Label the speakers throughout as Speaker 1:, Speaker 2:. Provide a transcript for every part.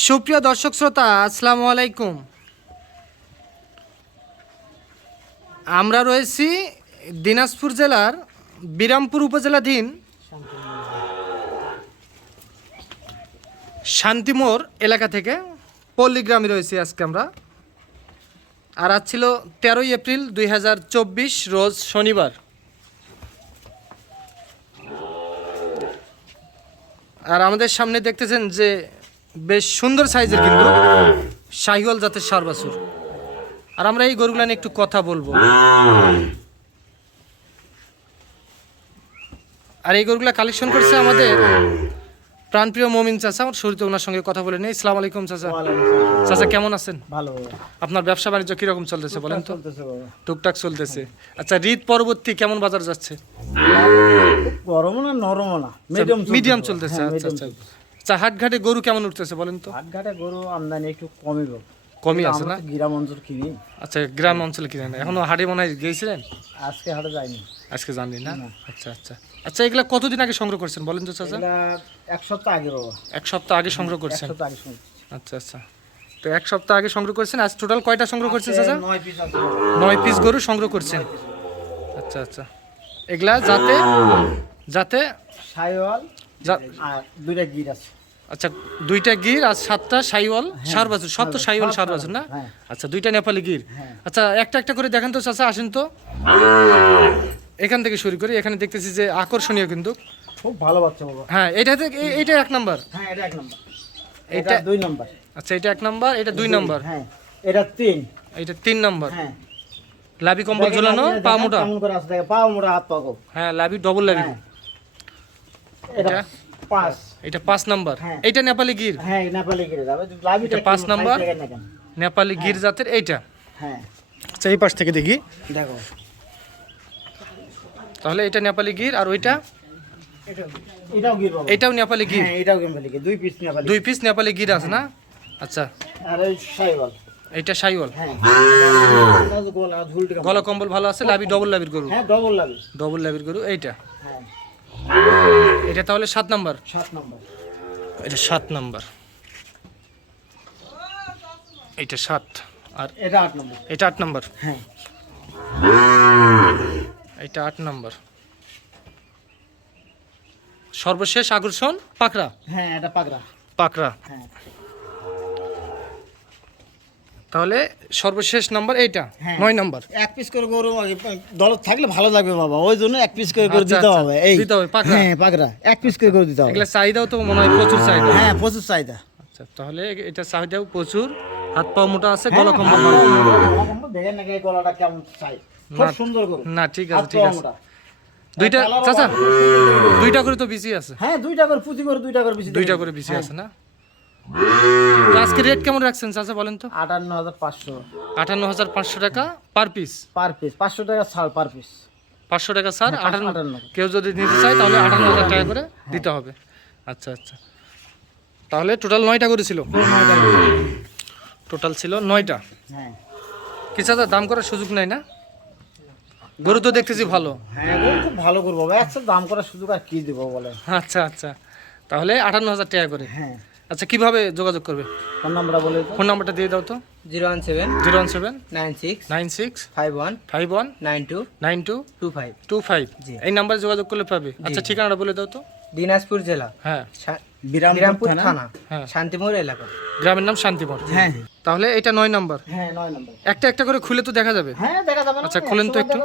Speaker 1: সুপ্রিয় দর্শক শ্রোতা, আসসালামু আলাইকুম। আমরা রয়েছি দিনাজপুর জেলার বিরামপুর উপজেলাধীন শান্তিমোড় এলাকা থেকে পল্লী গ্রামে রয়েছি আজকে আমরা। আর আজ ছিল তেরোই এপ্রিল দুই হাজার চব্বিশ, রোজ শনিবার। আর আমাদের সামনে দেখতেছেন যে বেশ সুন্দর সাইজের কিন্তু শাহিওয়াল জাতের সার বাছুর। আর আমরা এই গরুগুলা নিয়ে একটু কথা বলব। আর এই গরুগুলা কালেকশন করছে আমাদের প্রাণপ্রিয় মমিন চাচা আমার শুরুতে ওনার সঙ্গে কথা বলে নেই। ইসলাম আলাইকুম চাচা। চাচা কেমন আছেন?
Speaker 2: ভালো।
Speaker 1: আপনার ব্যবসা বাণিজ্য কীরকম চলতেছে বলেন তো? টুকটাক চলতেছে। আচ্ছা ঈদ পরবর্তী কেমন বাজার যাচ্ছে?
Speaker 2: গরমও না নরমও না। মিডিয়াম
Speaker 1: মিডিয়াম চলতেছে আচ্ছা আচ্ছা। আচ্ছা হাটঘাটে গরু কেমন উঠতেছে বলেন তো?
Speaker 2: হাটঘাটে গরু আমদানি একটু কমই বাবা
Speaker 1: কমই আছে না?
Speaker 2: গ্রাম অঞ্চল কিনি।
Speaker 1: আচ্ছা গ্রাম অঞ্চলে কিনে না এখনও হাটে মনে হয় গিয়েছিলেন?
Speaker 2: আজকে হাটে যাইনি।
Speaker 1: আজকে জানি না? আচ্ছা আচ্ছা। আচ্ছা এগুলা কতদিন আগে সংগ্রহ করছেন বলেন তো চাচা?
Speaker 2: এক সপ্তাহ আগে বাবা।
Speaker 1: এক সপ্তাহ আগে সংগ্রহ
Speaker 2: এক
Speaker 1: করছেন?
Speaker 2: সপ্তাহ আগে
Speaker 1: আচ্ছা আচ্ছা। তো এক সপ্তাহ আগে সংগ্রহ করছেন? আজ টোটাল কয়টা সংগ্রহ করছেন চাচা?
Speaker 2: নয় পিস আছে।
Speaker 1: নয় পিস গরু সংগ্রহ করছেন। আচ্ছা আচ্ছা। এগুলা যাতে যাতে
Speaker 2: সাইওয়াল আর দুইটা গির আছে।
Speaker 1: আচ্ছা দুইটা গির আর সাতটা সাইওয়াল সার বাছুর সব তো সাইওয়াল সার বাছুর না?
Speaker 2: হ্যাঁ।
Speaker 1: আচ্ছা দুইটা নেপালি গির।
Speaker 2: হ্যাঁ।
Speaker 1: আচ্ছা একটা একটা করে দেখেন তো চাচা আসেন তো। এখান থেকে শুরু করি এখানে দেখতেছি যে আকর্ষণীয় কিন্তু।
Speaker 2: খুব ভালো বাচ্চা বাবা।
Speaker 1: হ্যাঁ এটা থেকে এটা এক নাম্বার।
Speaker 2: হ্যাঁ এটা এক নম্বর।
Speaker 1: এটা
Speaker 2: দুই নম্বর।
Speaker 1: আচ্ছা এটা এক নাম্বার এটা দুই নাম্বার।
Speaker 2: হ্যাঁ এটা তিন।
Speaker 1: এটা তিন নাম্বার।
Speaker 2: হ্যাঁ।
Speaker 1: লাভি কম্বল ঝোলানো পা মোটা।
Speaker 2: পা মোটা হাত পা
Speaker 1: হ্যাঁ লাভি ডবল লাভি।
Speaker 2: হ্যাঁ। এটা
Speaker 1: এটা?
Speaker 2: পাঁচ।
Speaker 1: এটা পাঁচ নাম্বার।
Speaker 2: হ্যাঁ।
Speaker 1: এইটা নেপালি গির?
Speaker 2: হ্যাঁ নেপালি গিরে যাবে
Speaker 1: এটা পাঁচ নাম্বার?
Speaker 2: দেখেন।
Speaker 1: নেপালি গির জাতের এইটা?
Speaker 2: হ্যাঁ।
Speaker 1: আচ্ছা এই পাশ থেকে দেখি।
Speaker 2: দেখো।
Speaker 1: তাহলে এটা নেপালি গির আর ওইটা?
Speaker 2: এটাও
Speaker 1: নেপালি গির?
Speaker 2: হ্যাঁ এটাও নেপালি গির। দুই পিস নেপালি
Speaker 1: দুই পিস নেপালি গির আছে না? আচ্ছা।
Speaker 2: আর এই সাইওয়াল।
Speaker 1: এইটা সাইওয়াল?
Speaker 2: হ্যাঁ। এটা গলা
Speaker 1: গলা কম্বল ভালো আছে? লাভি ডবল লাভির গরু?
Speaker 2: হ্যাঁ ডবল লাভি।
Speaker 1: ডবল লাভির গরু এইটা?
Speaker 2: হ্যাঁ
Speaker 1: এটা তাহলে সাত নাম্বার।
Speaker 2: সাত নম্বর।
Speaker 1: এটা সাত নাম্বার। এটা সাত। আর
Speaker 2: এটা আট নম্বর।
Speaker 1: এটা আট নম্বর।
Speaker 2: হ্যাঁ।
Speaker 1: এটা আট নাম্বার। সর্বশেষ আকর্ষণ পাকড়া।
Speaker 2: হ্যাঁ এটা পাকড়া।
Speaker 1: পাকড়া।
Speaker 2: হ্যাঁ।
Speaker 1: তাহলে সর্বশেষ নাম্বার এইটা।
Speaker 2: হ্যাঁ।
Speaker 1: নয় নাম্বার।
Speaker 2: এক পিস করে গরু দল থাকলে ভালো লাগবে বাবা ওই জন্য এক পিস করে করে
Speaker 1: আচ্ছা,
Speaker 2: দিতে
Speaker 1: আচ্ছা।
Speaker 2: হবে এই।
Speaker 1: দিতে হবে, পাকড়া।
Speaker 2: হ্যাঁ পাগড়া এক পিস করে করে দিতে হবে।
Speaker 1: এগুলা চাহিদাও তো মনে হয় প্রচুর চাহিদা।
Speaker 2: হ্যাঁ প্রচুর চাহিদা।
Speaker 1: আচ্ছা তাহলে এটা চাহিদাও প্রচুর হাত পা মোটা আছে
Speaker 2: হ্যাঁ,
Speaker 1: গলা কম্বল
Speaker 2: দেখেন নাকি গলাটা কেমন চাই। খুব সুন্দর গরু।
Speaker 1: না ঠিক আছে ঠিক আছে। দুইটা চাচা দুইটা করে তো বিসি আছে।
Speaker 2: হ্যাঁ দুইটা করে পুঁতি করে দুইটা করে বেশি
Speaker 1: দুইটা করে বিসি আছে না? আজকে রেট কেমন রাখছেন চাচা বলেন তো?
Speaker 2: আটান্ন হাজার পাঁচশো।
Speaker 1: আটান্ন হাজার পাঁচশো টাকা পার পিস
Speaker 2: পার পিস পাঁচশো টাকা ছাড় পার পিস
Speaker 1: পাঁচশো টাকা স্যার
Speaker 2: হ্যাঁ,
Speaker 1: আটান্ন
Speaker 2: আটান্ন।
Speaker 1: কেউ যদি নিতে চায় তাহলে আটান্ন হাজার টাকা করে দিতে হবে। আচ্ছা আচ্ছা। তাহলে টোটাল নয়টা করে ছিল? টোটাল ছিল নয়টা।
Speaker 2: হ্যাঁ।
Speaker 1: কি চাচা দাম করার সুযোগ নাই না? গরু তো দেখতেছি ভালো।
Speaker 2: হ্যাঁ গরু খুব ভালো করব বাবা একশো দাম করার সুযোগ আর কি দেবো বলে
Speaker 1: আচ্ছা আচ্ছা। তাহলে আটান্ন হাজার টাকা করে।
Speaker 2: হ্যাঁ।
Speaker 1: আচ্ছা কীভাবে যোগাযোগ করবে?
Speaker 2: ফোন নাম্বারটা বলে
Speaker 1: ফোন নাম্বারটা দিয়ে দাও তো।
Speaker 3: Zero one seven
Speaker 1: zero one seven
Speaker 3: nine six
Speaker 1: nine six
Speaker 3: five one
Speaker 1: five one
Speaker 3: nine two
Speaker 1: nine two
Speaker 3: two five
Speaker 1: two five
Speaker 3: জি।
Speaker 1: এই নাম্বারে যোগাযোগ করলে পাবে। আচ্ছা ঠিকানাটা বলে দাও তো।
Speaker 3: দিনাজপুর জেলা।
Speaker 1: হ্যাঁ।
Speaker 2: বিরামপুর থানা।
Speaker 3: থানা।
Speaker 1: হ্যাঁ।
Speaker 3: শান্তিমোড় এলাকা।
Speaker 1: গ্রামের নাম শান্তিপুর
Speaker 2: হ্যাঁ।
Speaker 1: তাহলে এটা নয় নাম্বার।
Speaker 2: হ্যাঁ নয় নাম্বার।
Speaker 1: একটা একটা করে খুলে তো দেখা যাবে।
Speaker 2: হ্যাঁ দেখা যাবে
Speaker 1: আচ্ছা, খোলেন তো একটু।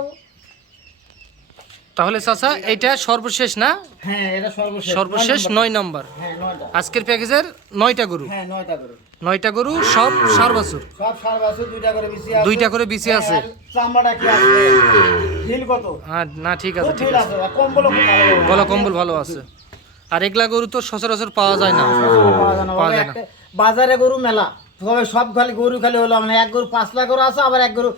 Speaker 1: তাহলে চাচা এটা সর্বশেষ না?
Speaker 2: হ্যাঁ এটা সর্বশেষ।
Speaker 1: সর্বশেষ
Speaker 2: নয়
Speaker 1: নাম্বার।
Speaker 2: হ্যাঁ
Speaker 1: আজকের প্যাকেজের নয়টা গরু।
Speaker 2: হ্যাঁ নয়টা করে
Speaker 1: নয়টা গরু সব সার বাছুর।
Speaker 2: সব সার আছে দুইটা করে বিসি আছে।
Speaker 1: দুইটা করে বিসি আছে।
Speaker 2: চামড়াটা কি আছে? হিল কত?
Speaker 1: হ্যাঁ না ঠিক আছে ঠিক আছে।
Speaker 2: ভালো।
Speaker 1: গলা কম্বল ভালো আছে। আর এগুলা গরু তো সচরাচর পাওয়া যায় না।
Speaker 2: পাওয়া যায় না, বাজারে গরু মেলা। সব খালি গরু খালি হলো মানে এক গরু পাঁচ লাখ গরু আছে আবার এক গরু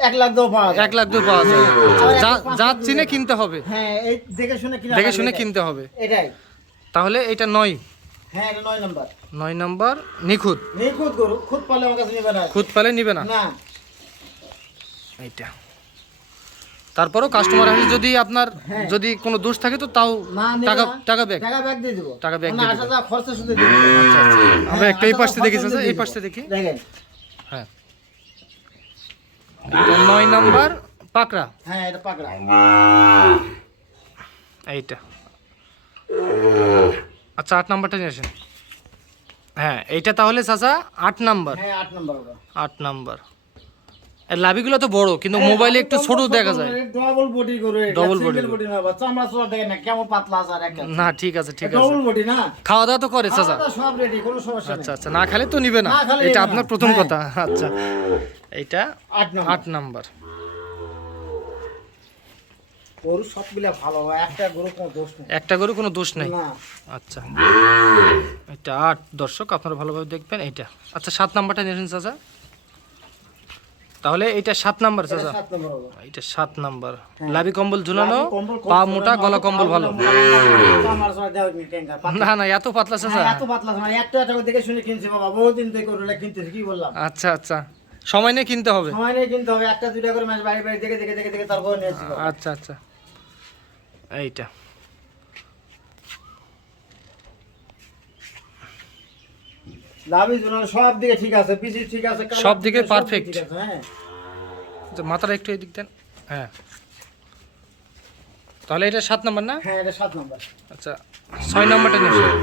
Speaker 2: এক লাখ দেও পাওয়া যায়।
Speaker 1: এক লাখ দিয়ে পাওয়া যায়। যা- চিনে কিনতে হবে।
Speaker 2: হ্যাঁ এই দেখে শুনে কিনা
Speaker 1: দেখে শুনে
Speaker 2: এটাই।
Speaker 1: কিনতে হবে।
Speaker 2: এটাই।
Speaker 1: তাহলে এটা নয়।
Speaker 2: হ্যাঁ এটা নয় নাম্বার।
Speaker 1: নয় নাম্বার নিখুঁত।
Speaker 2: নিখুঁত গরু খুদ পালে আমার কাছে নেবে না।
Speaker 1: খুদ পেলে নিবে না?
Speaker 2: না।
Speaker 1: এইটা। তারপরও কাস্টমার আসে যদি আপনার
Speaker 2: হ্যাঁ।
Speaker 1: যদি কোনো দোষ থাকে তো তাও
Speaker 2: না নেবে
Speaker 1: টাকা
Speaker 2: না,
Speaker 1: টাকা ব্যাক
Speaker 2: টাকা ব্যাগ দিয়ে দেবো।
Speaker 1: টাকা
Speaker 2: মানে
Speaker 1: দিয়ে
Speaker 2: আসা যাওয়া খরচা শুধু দিয়ে দেবো।
Speaker 1: আমরা
Speaker 2: হ্যাঁ,
Speaker 1: একটা এই পাশে
Speaker 2: যাওয়া
Speaker 1: দেখি
Speaker 2: খরচা
Speaker 1: চাচা,
Speaker 2: দিয়ে
Speaker 1: এই। পাশে দেখি।
Speaker 2: দেখেন।
Speaker 1: হ্যাঁ নয় নম্বর পাকড়া।
Speaker 2: হ্যাঁ এটা পাকড়া।
Speaker 1: এইটা। আচ্ছা আট নাম্বারটা নিয়ে আসেন। হ্যাঁ এইটা তাহলে চাচা আট নাম্বার।
Speaker 2: হ্যাঁ আট নম্বর
Speaker 1: আট নাম্বার। লাভিগুলো তো বড় কিন্তু মোবাইলে একটু ছোট দেখা যায়।
Speaker 2: ডবল বডি করে
Speaker 1: body
Speaker 2: বডি না বাচ্চা আমরা সব দেখেন না কেমন পাতলা আছে আর একটা
Speaker 1: না ঠিক আছে ঠিক আছে।
Speaker 2: ডবল বডি না?
Speaker 1: খাওয়া দাওয়া তো করে চাচা।
Speaker 2: সব রেডি কোনো সমস্যা
Speaker 1: আচ্ছা
Speaker 2: নেই।
Speaker 1: আচ্ছা না খেলে তো নিবে না। এটা আপনার প্রথম
Speaker 2: হ্যাঁ।
Speaker 1: কথা। আচ্ছা এইটা
Speaker 2: আট নম্বর।
Speaker 1: আট নাম্বার।
Speaker 2: গরু সবগুলা ভালো একটা গরু কোনো দোষ নেই।
Speaker 1: একটা গরু কোনো দোষ নেই?
Speaker 2: না।
Speaker 1: আচ্ছা। এটা আট। দর্শক আপনারা ভালোভাবে দেখবেন এইটা। আচ্ছা সাত নাম্বারটা নিয়েছেন চাচা। তাহলে এইটা সাত নাম্বার
Speaker 2: এটা
Speaker 1: চাচা
Speaker 2: সাত নম্বর হলো
Speaker 1: এটা সাত নাম্বার। লাভি কম্বল ঝুলানো
Speaker 2: লাভি কম্বল খুব
Speaker 1: পা মোটা গলা কম্বল ভালো।
Speaker 2: নি।
Speaker 1: না না এত পাতলা চাচা।
Speaker 2: হ্যাঁ, এত পাতলা সময় একটা একটা দেখে শুনে কিনছি বাবা বহুদিন থেকে গরুটা কিনতেছি কি বললাম?
Speaker 1: আচ্ছা আচ্ছা। সময় নিয়ে কিনতে হবে।
Speaker 2: সময় নিয়ে কিনতে হবে একটা দুইটা করে মাছ বাড়ি বাড়ি দেখে দেখে দেখে দেখে তারপর বাবা।
Speaker 1: আচ্ছা আচ্ছা। এইটা।
Speaker 2: লাভি সব দিকে ঠিক আছে পিসি ঠিক আছে
Speaker 1: সব দিকে
Speaker 2: আছে,
Speaker 1: perfect।
Speaker 2: ঠিক আছে, হ্যাঁ।
Speaker 1: মাথাটা একটু এদিক দেন হ্যাঁ। তাহলে এটা সাত নাম্বার না?
Speaker 2: হ্যাঁ এটা সাত নম্বর।
Speaker 1: আচ্ছা ছয় নাম্বারটা নিয়ে আসেন।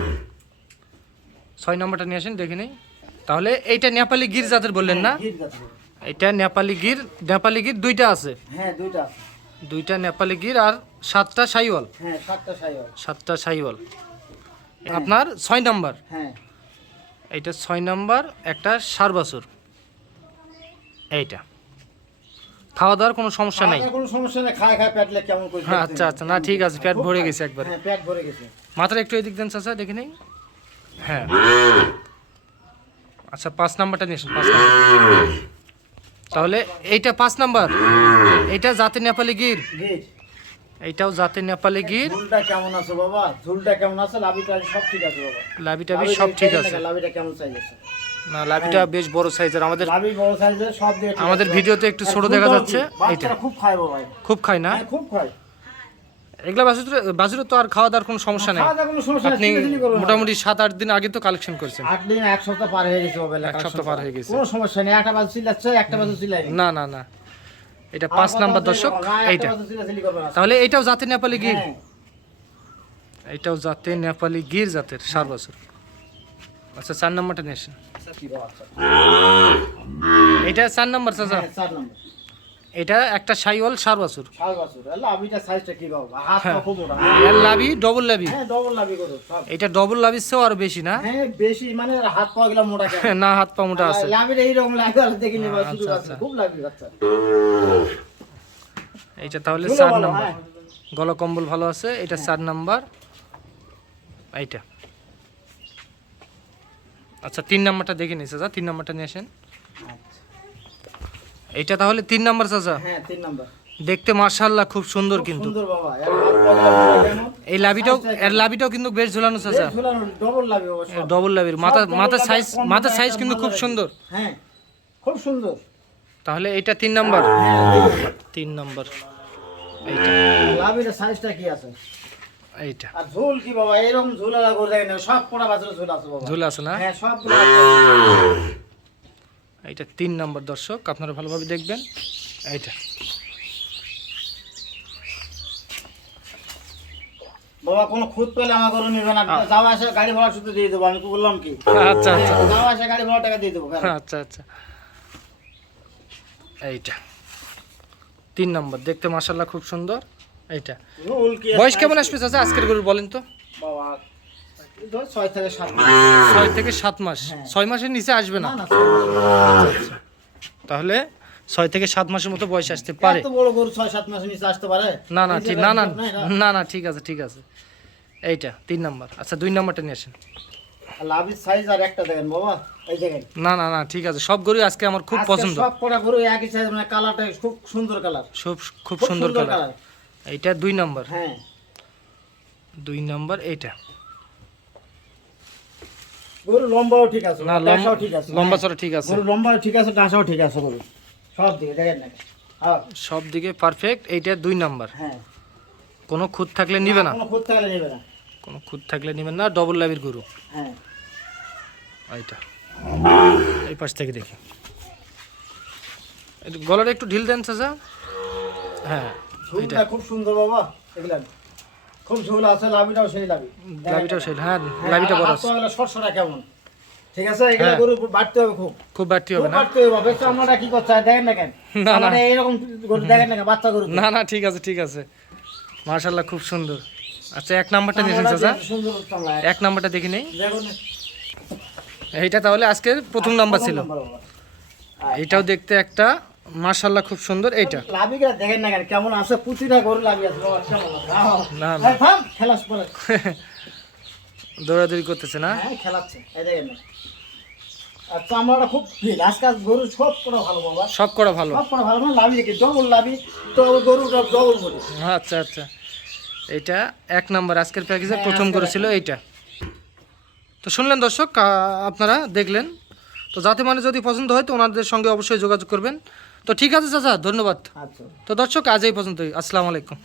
Speaker 1: ছয় নাম্বারটা নিয়ে আসেন দেখে নিই। তাহলে এইটা নেপালি গির জাতের বললেন না?
Speaker 2: গিট
Speaker 1: এটা নেপালি গির নেপালি গির দুইটা আছে।
Speaker 2: হ্যাঁ দুইটা
Speaker 1: দুইটা নেপালি গির আর সাতটা সাইওয়াল।
Speaker 2: হ্যাঁ সাতটা সাইওয়াল।
Speaker 1: সাতটা সাইওয়াল। আপনার ছয় নাম্বার।
Speaker 2: হ্যাঁ।
Speaker 1: এইটা ছয় নাম্বার একটা সার বাছুর। এইটা। খাওয়া দাওয়ার কোনো সমস্যা নেই?
Speaker 2: কোনো সমস্যা নেই খায় খায় পেটলে কেমন করে
Speaker 1: হ্যাঁ, আচ্ছা আচ্ছা। না ঠিক আছে পেট ভরে গেছে একবারে।
Speaker 2: হ্যাঁ পেট ভরে গেছে।
Speaker 1: মাথার একটু এদিক দেন চাচা দেখে নেই? হ্যাঁ। আচ্ছা পাঁচ নাম্বারটা নিয়ে আসুন, পাঁচ নাম্বার। তাহলে এইটা পাঁচ নাম্বার? এইটা জাতে নেপালি গির?
Speaker 2: গিট
Speaker 1: এইটাও জাতে নেপালি গির।
Speaker 2: ঝুলটা কেমন আছে বাবা? ঝুলটা কেমন আছে? লাভিটা সব ঠিক আছে বাবা।
Speaker 1: লাভি টাবি সব ঠিক আছে।
Speaker 2: লাভিটা কেমন সাইজ আছে?
Speaker 1: না লাভিটা বেশ বড় সাইজের আমাদের
Speaker 2: লাভি বড় সাইজের সব
Speaker 1: আমাদের ভিডিওতে একটু ছোট দেখা যাচ্ছে।
Speaker 2: বাচ্চারা খুব খায় বাবা
Speaker 1: খুব খায় না?
Speaker 2: হ্যাঁ খুব খায়।
Speaker 1: এগুলা বাছুর বাছুরের তো আর খাওয়া দাওয়ার কোনো সমস্যা নেই আপনি। মোটামুটি সাত আট দিন আগে তো কালেকশন করছেন।
Speaker 2: আট দিন এক সপ্তাহ পার হয়ে গেছে বাবা
Speaker 1: এক সপ্তাহ পার হয়ে গেছে।
Speaker 2: কোনো সমস্যা নেই একটা বাজু চিল্লাচ্ছে একটা বাজু চিল্লাই
Speaker 1: না না না। এটা পাঁচ নাম্বার দর্শক এইটা। তাহলে এইটাও জাতি নেপালি গির।
Speaker 2: এটাও
Speaker 1: এইটাও জাতে নেপালি গির জাতের সার বছর। আচ্ছা চার নাম্বারটা নিয়ে এটা চার নাম্বার চাচা।
Speaker 2: হ্যাঁ, চার নম্বর।
Speaker 1: এটা একটা সাইওয়াল সার বছর
Speaker 2: সাত বছর লাভিটা সাইজটা কি বাবা? হাত পা
Speaker 1: হ্যাঁ।
Speaker 2: খুব মোটা
Speaker 1: এর লাভি ডবল লাভি।
Speaker 2: হ্যাঁ ডবল লাভি
Speaker 1: এটা ডবল লাভির চেয়েও আরও বেশি না?
Speaker 2: হ্যাঁ বেশি মানে হাত পা গুলা মোটা
Speaker 1: না হাত পা মোটা আছে।
Speaker 2: লাভিটা লাগে আর
Speaker 1: আচ্ছা, আচ্ছা।
Speaker 2: খুব লাভি বাচ্চা।
Speaker 1: এইটা তাহলে চার নাম্বার।
Speaker 2: হ্যাঁ।
Speaker 1: গলা কম্বল ভালো আছে এটা চার নাম্বার। এইটা। আচ্ছা তিন নাম্বারটা দেখে নিস চাচা তিন নাম্বারটা নিয়ে আসেন। এইটা তাহলে তিন নাম্বার চাচা?
Speaker 2: হ্যাঁ তিন নম্বর।
Speaker 1: দেখতে মার্শাল্লাহ খুব সুন্দর কিন্তু? এই লাভিটাও এর লাভিটাও কিন্তু বেশ ঝুলানো চাচা।
Speaker 2: ডবল লাভি
Speaker 1: লাভির মাথা মাথার সাইজ মাথার সাইজ কিন্তু খুব সুন্দর।
Speaker 2: হ্যাঁ খুব সুন্দর।
Speaker 1: তাহলে এটা তিন নাম্বার। তিন নাম্বার। এইটা।
Speaker 2: লাভির সাইজটা কি আছে?
Speaker 1: এইটা।
Speaker 2: আর ঝুল কি বাবা? এরকম ঝুল আর করে দেখেন সব পোড়া বাছুর ঝুল আছে বাবা।
Speaker 1: ঝুল আছে না?
Speaker 2: হ্যাঁ সব
Speaker 1: এইটা তিন নম্বর দর্শক আপনারা ভালোভাবে দেখবেন। এইটা।
Speaker 2: বাবা কোনো খুদ পেলে আমার করে নিবে না। যাওয়া আসে গাড়ি ভাড়া শুধু দিয়ে দেবো আমি তো বললাম কি?
Speaker 1: আচ্ছা আচ্ছা।
Speaker 2: যাওয়া আসে গাড়ি ভাড়া টাকা দিয়ে দেবো
Speaker 1: আচ্ছা আচ্ছা। এইটা। তিন নম্বর দেখতে মাসাল্লাহ খুব সুন্দর। এইটা। বয়স কেমন আসবে চাচা? আজকের গরুর বলেন তো।
Speaker 2: বাবা ছয় থেকে সাত মাস।
Speaker 1: ছয় থেকে সাত মাস। ছয় মাসের নিচে আসবে না। তাহলে ছয় থেকে সাত মাসের মতো বয়স আসতে পারে।
Speaker 2: বড় গরু ছয় সাত মাসের নিচে আসতে পারে?
Speaker 1: না না ঠিক না না না না। ঠিক আছে ঠিক আছে। এইটা তিন নাম্বার। আচ্ছা দুই নাম্বারটা নিয়ে আসেন।
Speaker 2: লাভির সাইজ আর একটা দেখেন বাবা। এই দেখেন।
Speaker 1: না না না ঠিক আছে। সব গরু আজকে আমার খুব পছন্দ।
Speaker 2: সব পড়া গরু একই সাইজ মানে কালারটা খুব সুন্দর কালার
Speaker 1: সব খুব
Speaker 2: খুব
Speaker 1: সুন্দর কালার এইটা দুই নাম্বার।
Speaker 2: হ্যাঁ।
Speaker 1: দুই নাম্বার এইটা।
Speaker 2: গরু লম্বাও ঠিক আছে
Speaker 1: না
Speaker 2: ডাঁসাও
Speaker 1: লম্বা
Speaker 2: ঠিক আছে।
Speaker 1: লম্বা। চড়া ঠিক আছে।
Speaker 2: গরু লম্বাও ঠিক আছে ডাঁসাও ঠিক আছে গরু। সব দিকে দেখেন না
Speaker 1: সব দিকে পারফেক্ট এইটা দুই নাম্বার
Speaker 2: হ্যাঁ।
Speaker 1: কোনো খুঁত থাকলে নিবে না?
Speaker 2: কোনো খুঁত থাকলে নেবে না।
Speaker 1: কোনো খুঁত থাকলে নিবেন না ডবল লাভির গরু।
Speaker 2: হ্যাঁ।
Speaker 1: এইটা। এই পাশ থেকে দেখি। গলাটা একটু ঢিল দেন চাচা। হ্যাঁ
Speaker 2: খুব সুন্দর বাবা এগুলা। খুব ঝুল আছে লাভিটাও সেই লাভি
Speaker 1: লাভিটাও সেই হ্যাঁ লাভিটা বড় আছে।
Speaker 2: সরসরা কেমন? ঠিক আছে? এগুলা
Speaker 1: হ্যাঁ।
Speaker 2: গরু বাড়তে হবে খুব।
Speaker 1: খুব বাড়তি হবে না?
Speaker 2: বাড়তে হবে। আমরা কি করছে? দেখেন না কেন?
Speaker 1: না, না।
Speaker 2: এরকম গরু দেখেন না বাচ্চা গরু
Speaker 1: না না ঠিক আছে ঠিক আছে। মার্শাল্লাহ খুব সুন্দর। আচ্ছা এক নাম্বারটা
Speaker 2: চামড়াটা
Speaker 1: চাচা। এক নাম্বারটা দেখি নেই। এইটা তাহলে আজকের প্রথম নাম্বার ছিল। এটাও দেখতে একটা মার্শাল্লাহ খুব সুন্দর। এইটা।
Speaker 2: লাভিগুলা দেখেন না কেমন আছে? প্রতিটা গরু লাভি।
Speaker 1: না, না।
Speaker 2: খেলাস পরে।
Speaker 1: দৌড়াদৌড়ি করতেছে না?
Speaker 2: হ্যাঁ খেলাচ্ছে। এই দেখেন না। আর চামড়াটা খুব ফিল। আজকাল গরু সব ভালো বাবা।
Speaker 1: সব করা ভালো?
Speaker 2: সব করে ভালো। মানে লাভি দেখি ডবল লাভি। তো গরু ডবল বলি
Speaker 1: আচ্ছা আচ্ছা। এইটা এক নাম্বার। আজকের প্যাকেজে প্রথম করেছিল এইটা। তো শুনলেন দর্শক আপনারা দেখলেন। তো যাতে মানে যদি পছন্দ হয় তো ওনাদের সঙ্গে অবশ্যই যোগাযোগ করবেন। তো ঠিক আছে চাচা ধন্যবাদ।
Speaker 2: আচ্ছা।
Speaker 1: তো দর্শক আজ এই পর্যন্তই। আসসালামু আলাইকুম।